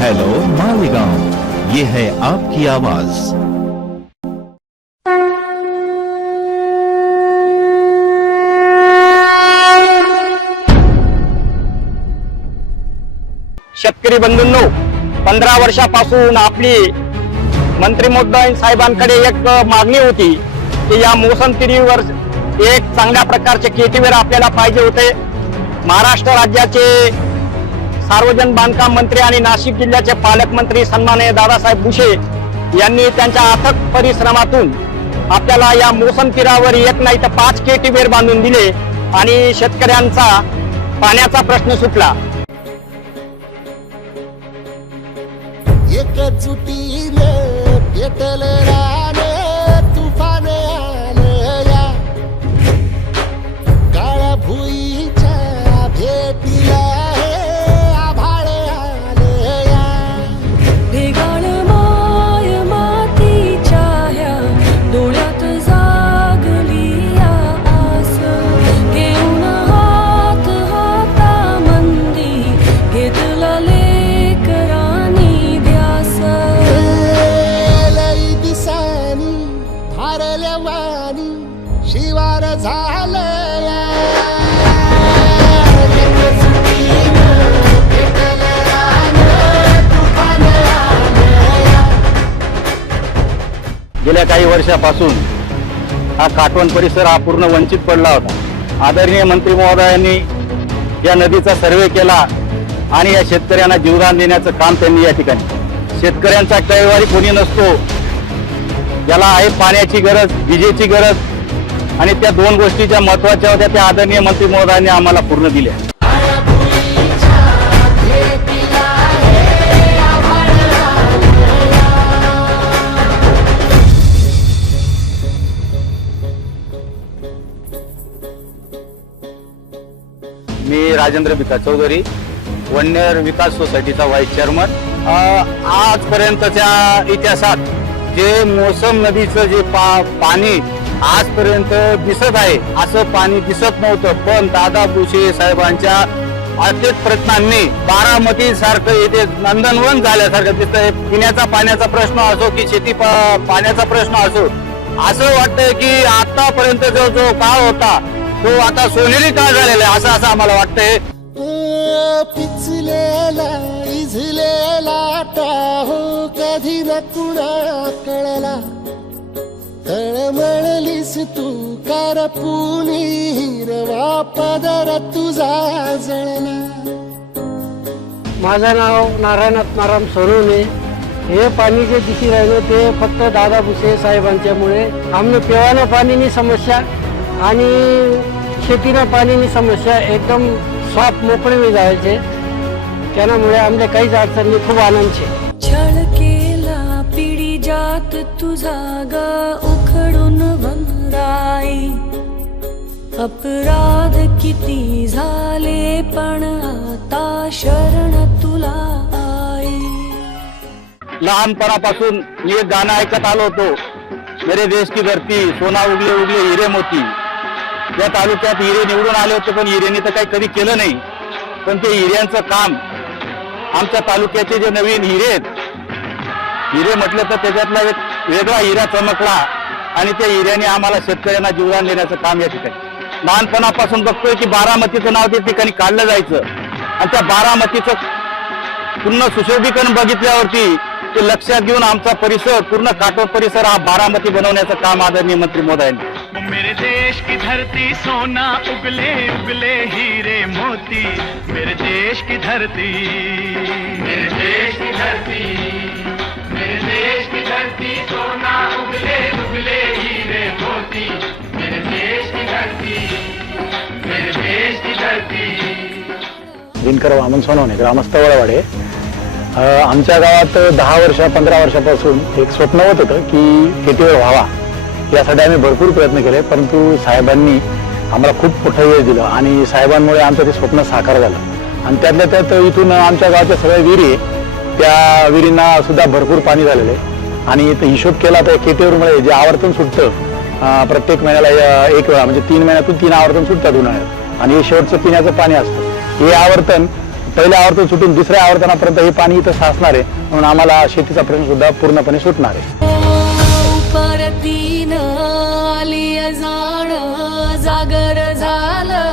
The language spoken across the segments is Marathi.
हेलो मालेगांव ये है आपकी आवाज। शेतकरी बंधूंनो पंधरा वर्षापासून आपली मंत्री महोदय साहेबांकडे एक मागणी होती की या मोसमतिरीवर एक चांगल्या प्रकारचे केटीवेर आपल्याला पाहिजे होते. महाराष्ट्र राज्याचे सार्वजनिक बांधकाम मंत्री आणि नाशिक जिल्ह्याचे पालकमंत्री सन्माननीय दादासाहेब भुसे यांनी त्यांच्या अथक परिश्रमातून आपल्याला या मोसम तीरावर एक नाही तर पाच केटीवेर बांधून दिले आणि शेतकऱ्यांचा पाण्याचा प्रश्न सुटला. एकजुटीने पेटल गेल्या काही वर्षापासून हा काटवण परिसर हा पूर्ण वंचित पडला होता. आदरणीय मंत्री महोदयांनी या नदीचा सर्वे केला आणि या शेतकऱ्यांना जीवदान देण्याचं काम त्यांनी या ठिकाणी शेतकऱ्यांचा कैवारी कोणी नसतो. ज्याला आहे पाण्याची गरज विजेची गरज आणि त्या दोन गोष्टीच्या महत्त्वाच्या होत्या त्या आदरणीय मंत्री महोदयांनी आम्हाला पूर्ण दिल्या. मी राजेंद्र भिका चौधरी वन्यर विकास सोसायटीचा व्हाईस चेअरमन आजपर्यंतच्या इतिहासात जे मोसम नदीचं जे पा पाणी आजपर्यंत दिसत आहे असं पाणी दिसत नव्हतं. पण दादा भुसे साहेबांच्या अत्यंत प्रयत्नांनी बारामती सारखं इथे नंदनवन झाल्यासारखं दिसतंय. पिण्याचा पाण्याचा प्रश्न असो की शेती पा- पाण्याचा प्रश्न असो असं वाटतंय की आतापर्यंत जो जो काळ होता तो आता सोनेरी काळ झालेला आहे? असं असं आम्हाला वाटतंय. पिचलेला इझलेला टाहो कधी न कुणा कळला तळमळलीस तू करपुनी हिरवा पदर तुझा जळला. माझं नाव नारायणात नारायण सोनवणे हे पाणी जे दिशी राहिलं ते फक्त दादा भुसे साहेबांच्यामुळे. आम्ही पिवानं पाणीनी समस्या आणि शेतीनं पाणीनी समस्या एकदम साफ मोकळे जायचे. त्यामुळे आमच्या काहीच अडचणी खूप आनंद छे छळ केला पिढी जात तुझा ग उखडून वनराई अपराध किती झाले पण आता शरण तुला आई. लहानपणापासून मी एक गाणं ऐकत आलो होतो. मेरे देश की धरती सोना उगले उगले हिरे मोती. या तालुक्यात हिरे निवडून आले होते पण हिरेने तर काही कधी केलं नाही. पण ते हिऱ्यांचं काम आमच्या तालुक्याचे जे नवीन हिरे आहेत हिरे म्हटलं तर त्याच्यातला एक वेगळा हिरा चमकला आणि त्या हिऱ्याने आम्हाला शेतकऱ्यांना जीवदान देण्याचं काम या ठिकाणी. लहानपणापासून बघतोय की बारामतीचं नाव त्या ठिकाणी काढलं जायचं. आणि त्या बारामतीचं पूर्ण सुशोभीकरण बघितल्यावरती ते लक्षात घेऊन आमचा परिसर पूर्ण काटोर परिसर हा बारामती बनवण्याचं काम आदरणीय मंत्री मोदयांनी धरती सोना उगले उगले हीरे मोती मेरे देश की धरती। मेरे देश की धरती मेरे देश की धरती सोना उगले उगले हीरे मोती मेरे देश की धरती मेरे देश की धरती। दिनकर वामन सोनवणे ग्रामस्थ वळवाडे. अ, आमच्या गावात दहा वर्ष पंधरा वर्षापासून एक स्वप्न होत होतं की केटीवर व्हावा? यासाठी आम्ही भरपूर प्रयत्न केले परंतु साहेबांनी आम्हाला खूप मोठं वेळ दिलं आणि साहेबांमुळे आमचं ते स्वप्न साकार झालं. आणि त्यातल्या त्यात इथून आमच्या गावाच्या सगळ्या विहिरी त्या विहिरींना सुद्धा भरपूर पाणी झालेलं आहे. आणि इथं हिशोब केला तर केटीवरमुळे जे आवर्तन सुटतं प्रत्येक महिन्याला एक वेळा म्हणजे तीन महिन्यातून तीन आवर्तन सुटतात उन्हाळ्यात. आणि हे शेवटचं पिण्याचं पाणी असतं. हे आवर्तन पहिल्या आवर्तन सुटून दुसऱ्या आवर्तनापर्यंत हे पाणी इथं साचणार आहे म्हणून आम्हाला शेतीचा प्रश्न सुद्धा पूर्णपणे सुटणार आहे. जाण जागर झालं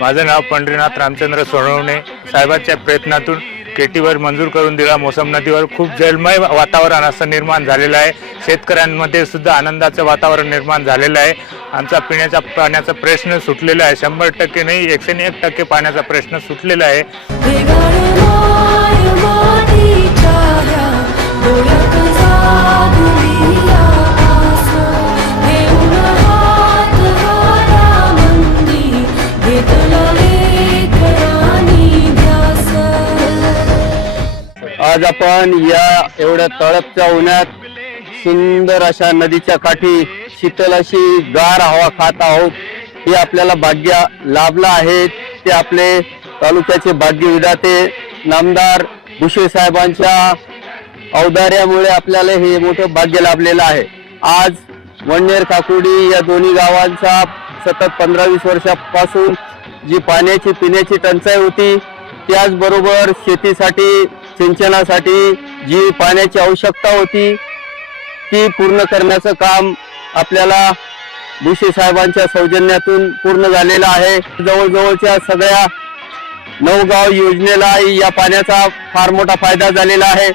माझं नाव पंढरीनाथ रामचंद्र सोनवणे. साहेबांच्या प्रयत्नातून शेतीवर मंजूर करून दिला. मोसम नदीवर खूप जलमय वातावरण असं निर्माण झालेलं आहे. शेतकऱ्यांमध्ये सुद्धा आनंदाचं वातावरण निर्माण झालेलं आहे. आमचा पिण्याचा पाण्याचा प्रश्न सुटलेला आहे. शंभर टक्के नाही एकशे एक टक्के पाण्याचा प्रश्न सुटलेला आहे. आज आपण या एवढ्या तळपच्या उन्हात सुंदर अशा नदीच्या काठी शीतल अशी गार हवा खात आहोत. हे आपल्याला भाग्य लाभलं आहे. ते आपले तालुक्याचे भाग्य विधाते नामदार भुसे साहेबांच्या औदार्यामुळे आपल्याला हे मोठं भाग्य लाभलेलं आहे. आज वणनेर काकुडी या दोन्ही गावांचा सतत पंधरा वीस वर्षापासून जी पाण्याची पिण्याची टंचाई होती त्याचबरोबर शेतीसाठी सिंचनासाठी जी पाण्याची आवश्यकता होती ती पूर्ण करण्याचं काम आपल्याला भुसे साहेबांच्या सौजन्यातून पूर्ण झालेलं आहे. जवळजवळच्या सगळ्या नऊ गाव योजनेला या पाण्याचा फार मोठा फायदा झालेला आहे.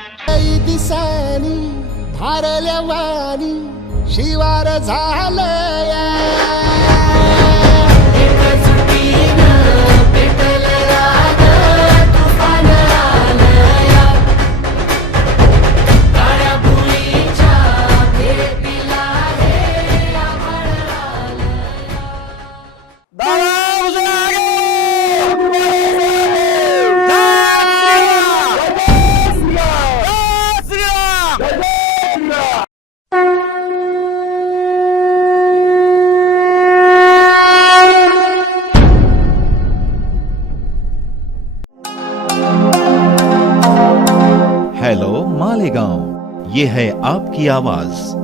शिवार झालं ये है आपकी आवाज।